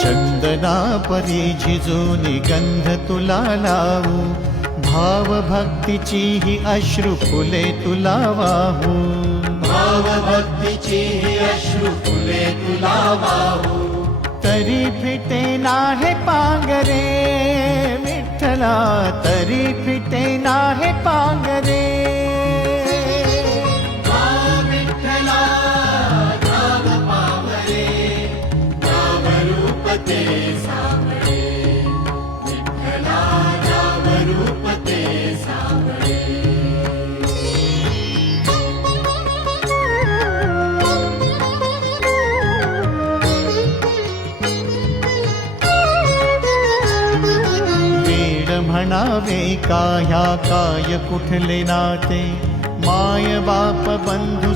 चंदना परी झिजूनी गंध तुला लावू, भाव भक्तीची ही अश्रु फुले तुला वाहू, भाव भक्तीची ही अश्रु फुले तुला वाहू, तरी फिटे नाहे पांगरे विठ्ठला, तरी फिटे नाहे पांगरे. विठ्ठला नाव पावरे, नाव रूप ते सावळे, विठ्ठला नाव रूप ते सावळे. म्हणावे का ह्या काय कुठले नाते, माय बाप बंधू